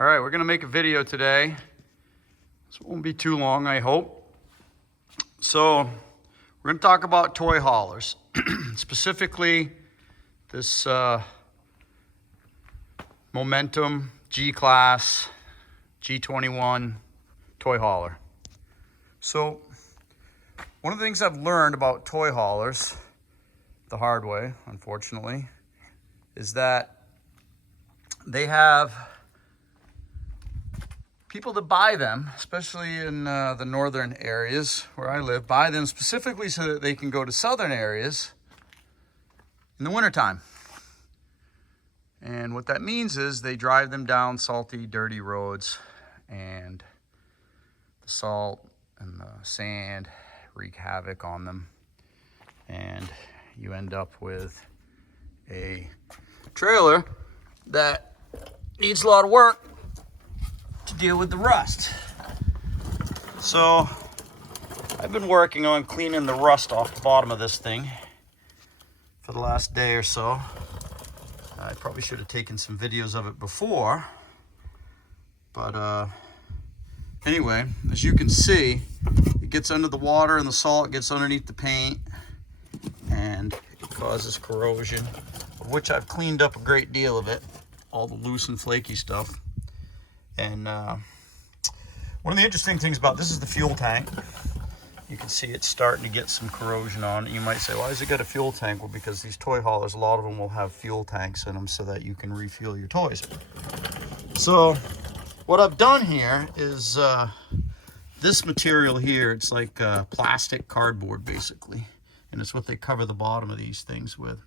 All right, we're gonna make a video today. This won't be too long, I hope. So we're gonna talk about toy haulers, specifically this Momentum G-Class G21 toy hauler. So one of the things I've learned about toy haulers, the hard way, unfortunately, is that they have people that buy them, especially in the northern areas where I live, buy them specifically so that they can go to southern areas in the wintertime. And what that means is they drive them down salty, dirty roads, and the salt and the sand wreak havoc on them. And you end up with a trailer that needs a lot of work to deal with the rust. So I've been working on cleaning the rust off the bottom of this thing for the last day or so. I probably should have taken some videos of it before, but anyway, as you can see, it gets under the water and the salt gets underneath the paint and it causes corrosion, of which I've cleaned up a great deal of it, all the loose and flaky stuff. And one of the interesting things about this is the fuel tank. You can see it's starting to get some corrosion on it. You might say, why has it got a fuel tank? Well, because these toy haulers, a lot of them will have fuel tanks in them so that you can refuel your toys. So what I've done here is this material here, it's like plastic cardboard basically. And it's what they cover the bottom of these things with.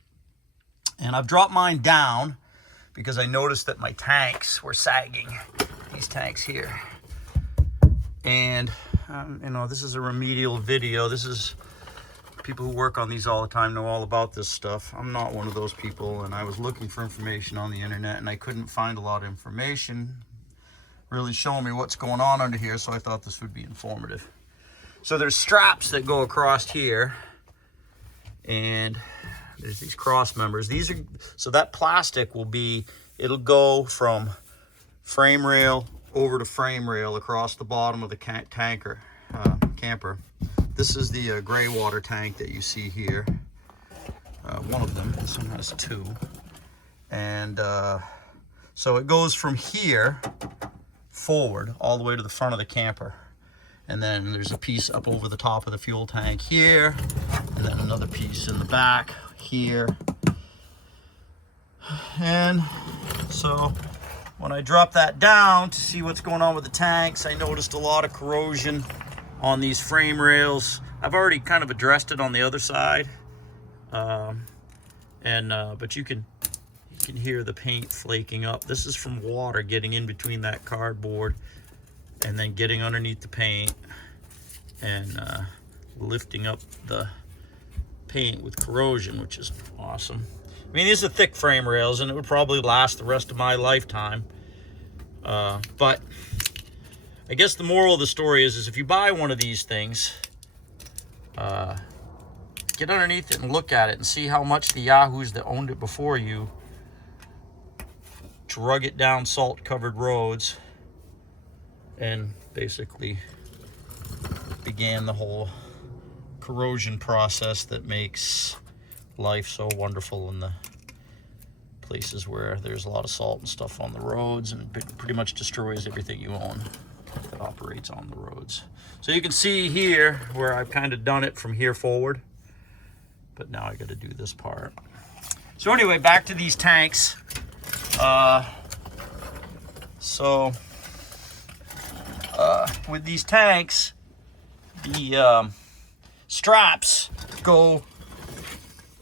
And I've dropped mine down because I noticed that my tanks were sagging. These tanks here. And you know, this is a remedial video. This is, people who work on these all the time know all about this stuff. I'm not one of those people, and I was looking for information on the internet and I couldn't find a lot of information really showing me what's going on under here, so I thought this would be informative. So there's straps that go across here, and there's these cross members. These are, so that plastic will be, it'll go from frame rail over to frame rail across the bottom of the camper. This is the gray water tank that you see here. One of them, this one has two. And so it goes from here forward all the way to the front of the camper. And then there's a piece up over the top of the fuel tank here, and then another piece in the back here. And so when I dropped that down to see what's going on with the tanks, I noticed a lot of corrosion on these frame rails. I've already kind of addressed it on the other side, but you can hear the paint flaking up. This is from water getting in between that cardboard and then getting underneath the paint and lifting up the paint with corrosion, which is awesome. I mean, these are thick frame rails and it would probably last the rest of my lifetime. But I guess the moral of the story is if you buy one of these things, get underneath it and look at it and see how much the yahoos that owned it before you drug it down salt-covered roads and basically began the whole corrosion process that makes life so wonderful in the places where there's a lot of salt and stuff on the roads, and it pretty much destroys everything you own that operates on the roads. So you can see here where I've kind of done it from here forward, but now I got to do this part. So anyway, back to these tanks. With these tanks, the straps go,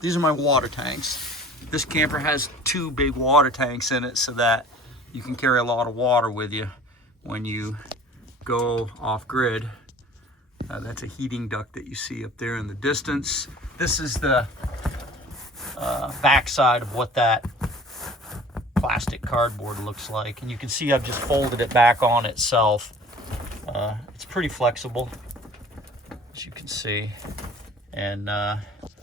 these are my water tanks. This camper has two big water tanks in it so that you can carry a lot of water with you when you go off grid. That's a heating duct that you see up there in the distance. This is the back side of what that plastic cardboard looks like. And you can see I've just folded it back on itself. It's pretty flexible, as you can see. And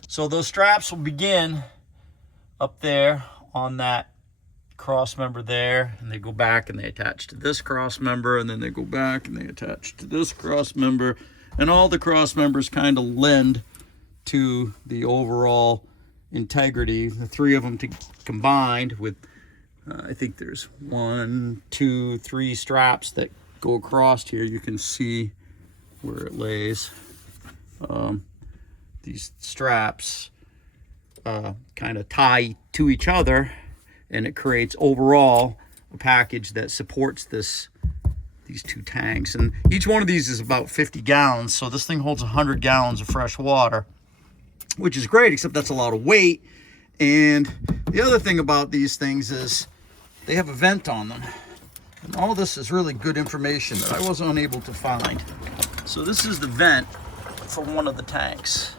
so those straps will begin up there on that cross member there, and they go back and they attach to this cross member, and then they go back and they attach to this cross member, and all the cross members kind of lend to the overall integrity. The three of them combined with, I think there's 1, 2, 3 straps that go across here. You can see where it lays. These straps kind of tie to each other, and it creates overall a package that supports these two tanks. And each one of these is about 50 gallons, so this thing holds 100 gallons of fresh water, which is great, except that's a lot of weight. And the other thing about these things is they have a vent on them. And all this is really good information that I wasn't unable to find. So this is the vent for one of the tanks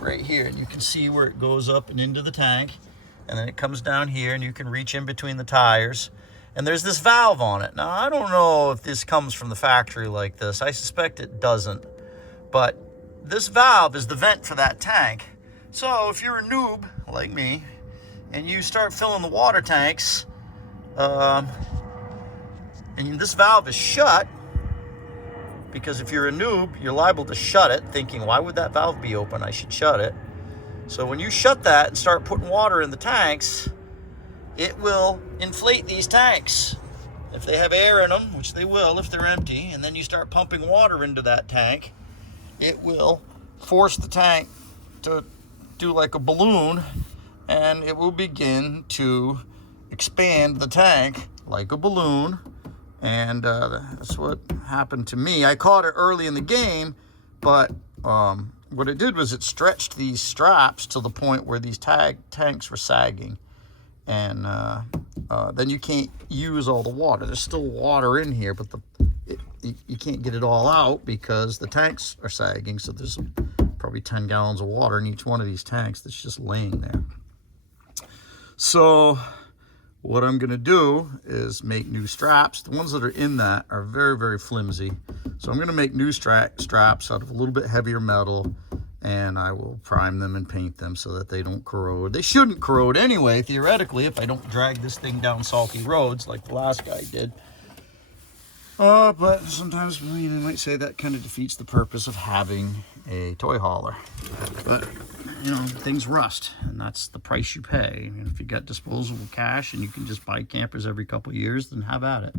right here, and you can see where it goes up and into the tank, and then it comes down here, and you can reach in between the tires, and there's this valve on it. Now, I don't know if this comes from the factory like this. I suspect it doesn't, but this valve is the vent for that tank. So if you're a noob like me and you start filling the water tanks, and this valve is shut, because if you're a noob, you're liable to shut it, thinking, why would that valve be open? I should shut it. So when you shut that and start putting water in the tanks, it will inflate these tanks. If they have air in them, which they will if they're empty, and then you start pumping water into that tank, it will force the tank to do like a balloon, and it will begin to expand the tank like a balloon. And that's what happened to me. I caught it early in the game, but what it did was it stretched these straps to the point where these tanks were sagging. And then you can't use all the water. There's still water in here, but you can't get it all out because the tanks are sagging. So there's probably 10 gallons of water in each one of these tanks that's just laying there. So what I'm going to do is make new straps. The ones that are in that are very, very flimsy. So I'm going to make new straps out of a little bit heavier metal, and I will prime them and paint them so that they don't corrode. They shouldn't corrode anyway, theoretically, if I don't drag this thing down salty roads like the last guy did. But sometimes you might say that kind of defeats the purpose of having a toy hauler. But things rust, and that's the price you pay. If you got disposable cash and you can just buy campers every couple of years, then have at it.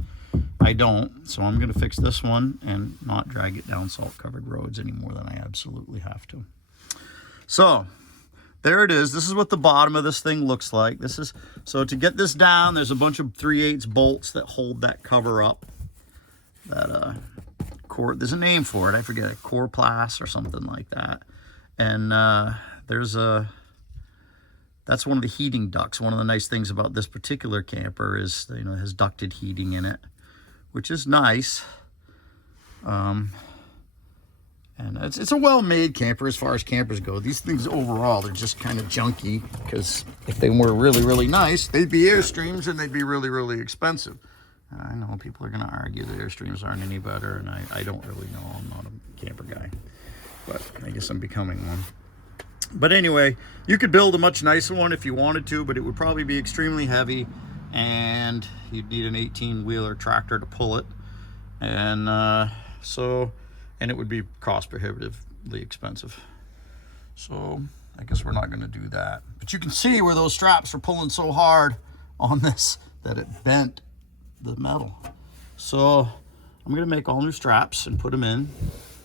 I don't, so I'm going to fix this one and not drag it down salt-covered roads any more than I absolutely have to. So there it is. This is what the bottom of this thing looks like. So to get this down, there's a bunch of 3/8 bolts that hold that cover up. That core, there's a name for it. I forget, Coroplast or something like that. And that's one of the heating ducts. One of the nice things about this particular camper is, it has ducted heating in it, which is nice. And it's a well-made camper as far as campers go. These things overall, they're just kind of junky, because if they were really, really nice, they'd be Airstreams and they'd be really, really expensive. I know people are going to argue that Airstreams aren't any better, and I don't really know. I'm not a camper guy, but I guess I'm becoming one. But anyway, you could build a much nicer one if you wanted to, but it would probably be extremely heavy, and you'd need an 18-wheeler tractor to pull it. And and it would be cost prohibitively expensive. So I guess we're not going to do that. But you can see where those straps were pulling so hard on this that it bent the metal. So I'm going to make all new straps and put them in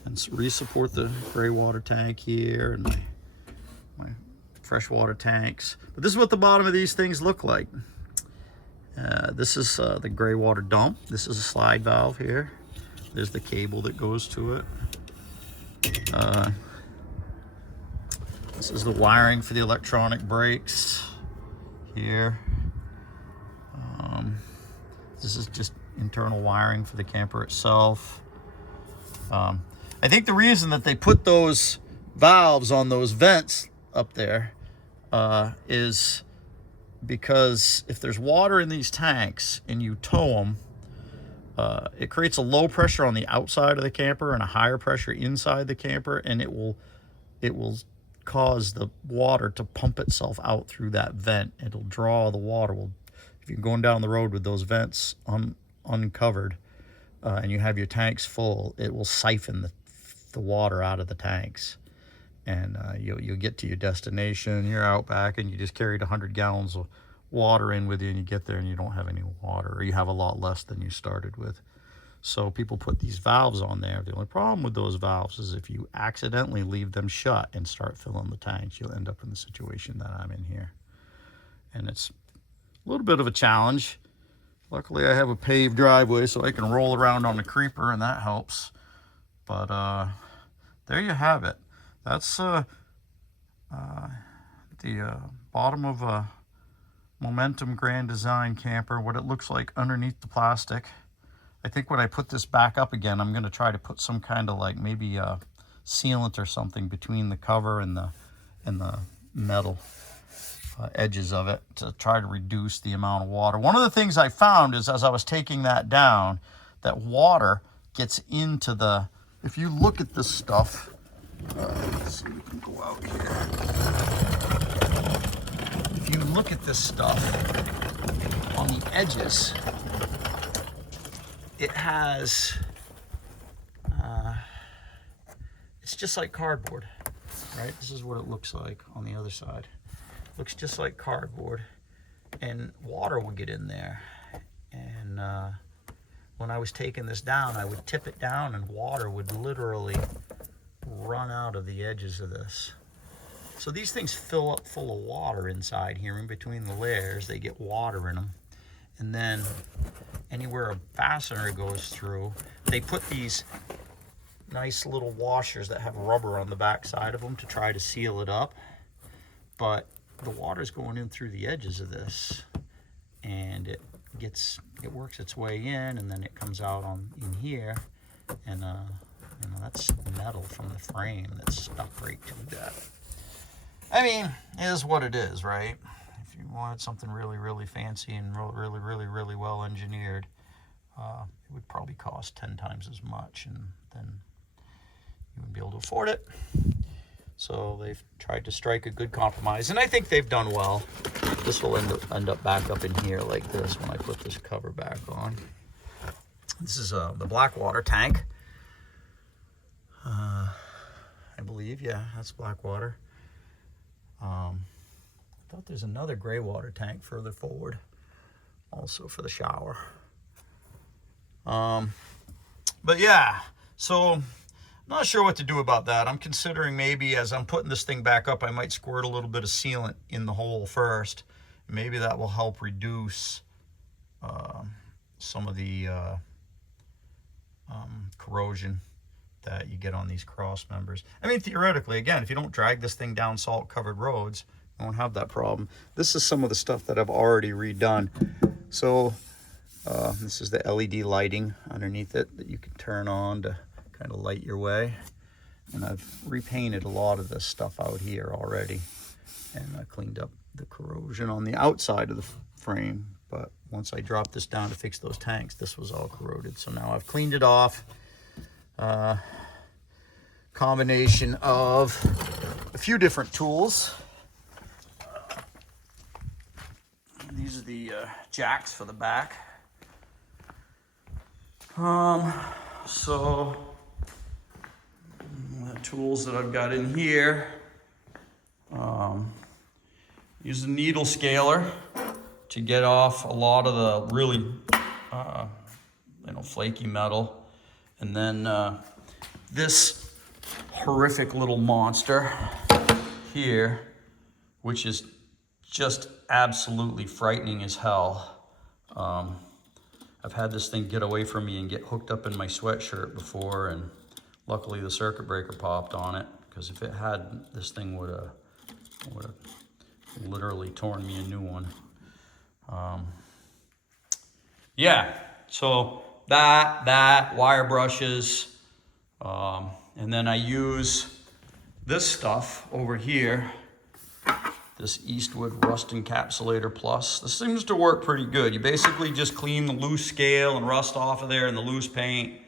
and re-support the gray water tank here and my freshwater tanks. But this is what the bottom of these things look like. This is the gray water dump. This is a slide valve here. There's the cable that goes to it. This is the wiring for the electronic brakes here. This is just internal wiring for the camper itself. I think the reason that they put those valves on those vents up there is because if there's water in these tanks and you tow them, it creates a low pressure on the outside of the camper and a higher pressure inside the camper, and it will cause the water to pump itself out through that vent. It'll draw the water. Well, if you're going down the road with those vents uncovered, and you have your tanks full, it will siphon the water out of the tanks. And you'll get to your destination, you're out back, and you just carried 100 gallons of water in with you, and you get there and you don't have any water, or you have a lot less than you started with. So people put these valves on there. The only problem with those valves is if you accidentally leave them shut and start filling the tanks, you'll end up in the situation that I'm in here. And it's a little bit of a challenge. Luckily I have a paved driveway so I can roll around on the creeper, and that helps. But there you have it. That's the bottom of a Momentum Grand Design camper, what it looks like underneath the plastic. I think when I put this back up again, I'm going to try to put some kind of like maybe a sealant or something between the cover and the metal edges of it to try to reduce the amount of water. One of the things I found is as I was taking that down, that water gets into the, if you look at this stuff, let's see if we can go out here. If you look at this stuff on the edges, it has, it's just like cardboard, right? This is what it looks like on the other side. Looks just like cardboard, and water would get in there. And when I was taking this down, I would tip it down and water would literally run out of the edges of this. So these things fill up full of water inside here in between the layers. They get water in them. And then anywhere a fastener goes through, they put these nice little washers that have rubber on the back side of them to try to seal it up. But the water's going in through the edges of this, and it works its way in, and then it comes out in here, and that's metal from the frame that's stuck right to that. I mean, it is what it is, right? If you wanted something really, really fancy and really, really, really well engineered, it would probably cost 10 times as much, and then you wouldn't be able to afford it. So they've tried to strike a good compromise, and I think they've done well. This will end up back up in here like this when I put this cover back on. This is the Blackwater tank. I believe, yeah, that's Blackwater. I thought there's another gray water tank further forward, also for the shower. But yeah, so I'm not sure what to do about that. I'm considering maybe as I'm putting this thing back up, I might squirt a little bit of sealant in the hole first. Maybe that will help reduce some of the corrosion that you get on these cross members. I mean, theoretically, again, if you don't drag this thing down salt-covered roads, you won't have that problem. This is some of the stuff that I've already redone. So this is the LED lighting underneath it that you can turn on to kind of light your way. And I've repainted a lot of this stuff out here already, and I cleaned up the corrosion on the outside of the frame. But once I dropped this down to fix those tanks, this was all corroded. So now I've cleaned it off. Combination of a few different tools. These are the jacks for the back. So the tools that I've got in here. Use a needle scaler to get off a lot of the really flaky metal. And then this horrific little monster here, which is just absolutely frightening as hell. I've had this thing get away from me and get hooked up in my sweatshirt before, and luckily the circuit breaker popped on it, because if it had, this thing would have literally torn me a new one. Yeah, so that wire brushes, and then I use this stuff over here, this Eastwood Rust Encapsulator Plus. This seems to work pretty good. You basically just clean the loose scale and rust off of there and the loose paint,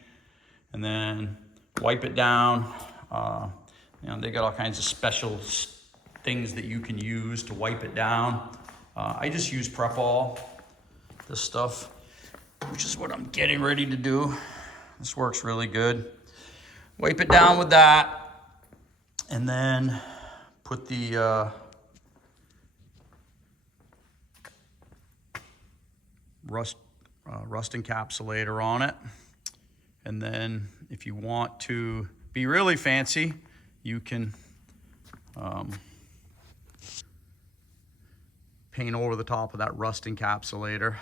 and then wipe it down. They got all kinds of special things that you can use to wipe it down. I just use Prep All. this stuff, which is what I'm getting ready to do. This works really good. Wipe it down with that, and then put the rust encapsulator on it. And then if you want to be really fancy, you can paint over the top of that rust encapsulator.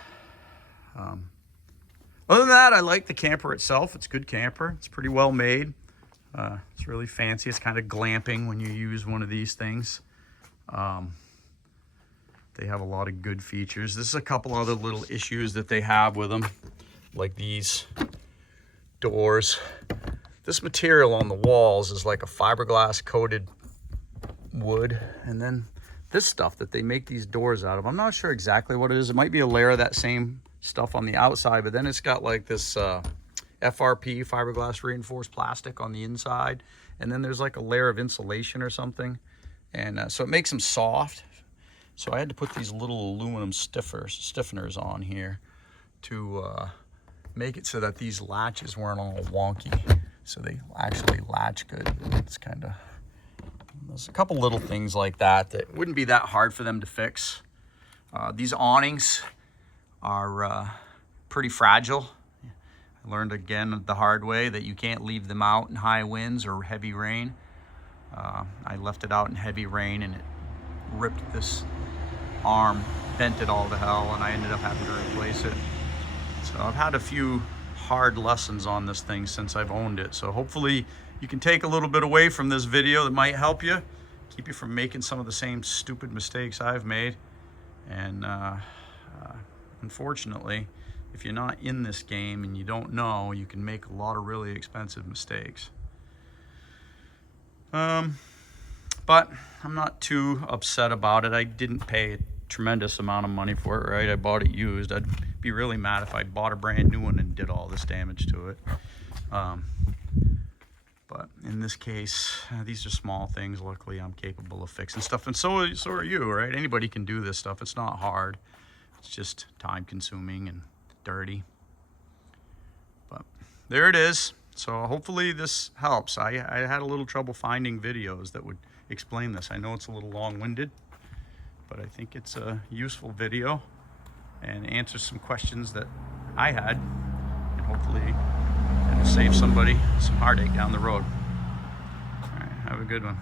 Other than that, I like the camper itself. It's a good camper. It's pretty well made. It's really fancy. It's kind of glamping when you use one of these things. They have a lot of good features. There's a couple other little issues that they have with them, like these doors. This material on the walls is like a fiberglass coated wood, and then this stuff that they make these doors out of, I'm not sure exactly what it is. It might be a layer of that same stuff on the outside, but then it's got like this FRP, fiberglass reinforced plastic, on the inside, and then there's like a layer of insulation or something, and so it makes them soft. So I had to put these little aluminum stiffeners on here to make it so that these latches weren't all wonky, so they actually latch good. It's kind of, there's a couple little things like that that wouldn't be that hard for them to fix. These awnings are pretty fragile. I learned again the hard way that you can't leave them out in high winds or heavy rain. I left it out in heavy rain and it ripped this arm, bent it all to hell, and I ended up having to replace it. So I've had a few hard lessons on this thing since I've owned it. So hopefully you can take a little bit away from this video that might help you, keep you from making some of the same stupid mistakes I've made. And unfortunately, if you're not in this game and you don't know, you can make a lot of really expensive mistakes. But I'm not too upset about it. I didn't pay a tremendous amount of money for it, right? I bought it used. I'd be really mad if I bought a brand new one and did all this damage to it. But in this case, these are small things. Luckily, I'm capable of fixing stuff, and so are you, right? Anybody can do this stuff. It's not hard. It's just time-consuming and dirty. But there it is. So hopefully this helps. I had a little trouble finding videos that would explain this. I know it's a little long-winded, but I think it's a useful video and answers some questions that I had, and hopefully it'll save somebody some heartache down the road. All right, have a good one.